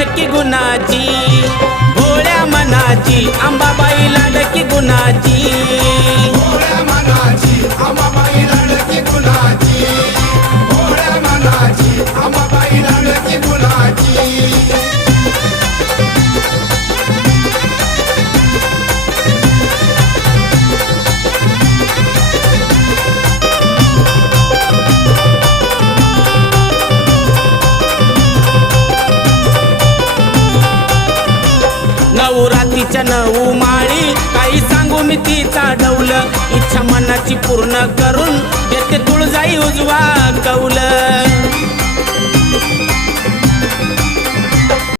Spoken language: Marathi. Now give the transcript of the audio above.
लाडकी गुणाची, भोळ्या मनाची अंबाबाई लाडकी गुणाची, भोळ्या मनाची अंबाबाई लाडकी गुणाची, भोळ्या मनाची अंबाबाई लाडकी गुणाची. नऊ रातीच्या 9 माळी काही सांगू मी तिचा डौल, इच्छा मनाची पूर्ण करून येते तुळजाई उजवा कौल.